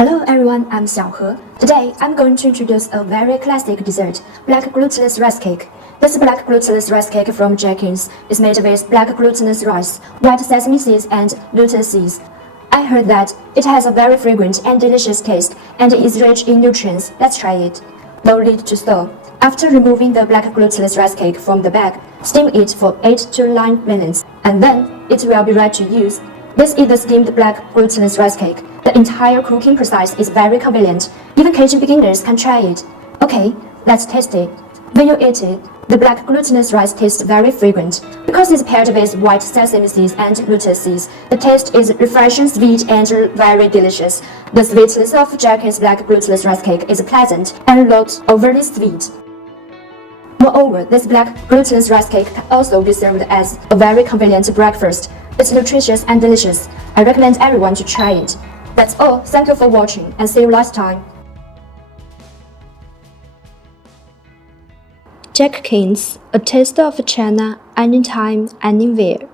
Hello everyone, I'm Xiao He. Today, I'm going to introduce a very classic dessert, Black Glutinous Rice Cake. This Black Glutinous Rice Cake from Jack&King is made with black glutinous rice, white sesame seeds, and lotus seeds. I heard that it has a very fragrant and delicious taste and is rich in nutrients. Let's try it. No need to thaw. After removing the black glutinous rice cake from the bag, steam it for 8 to 9 minutes, and then it will be ready to use. This is the steamed black glutinous rice cake. The entire cooking process is very convenient. Even kitchen beginners can try it. Okay, let's taste it. When you eat it, the black glutinous rice tastes very fragrant. Because it's paired with white sesame seeds and lotus seeds, the taste is refreshing, sweet, and very delicious. The sweetness of Jack&King's black glutinous rice cake is pleasant and not overly sweet. Moreover, this black glutinous rice cake can also be served as a very convenient breakfast. It's nutritious and delicious. I recommend everyone to try it. That's all. Thank you for watching and see you last time. Jack&King's, a taste of China anytime, anywhere.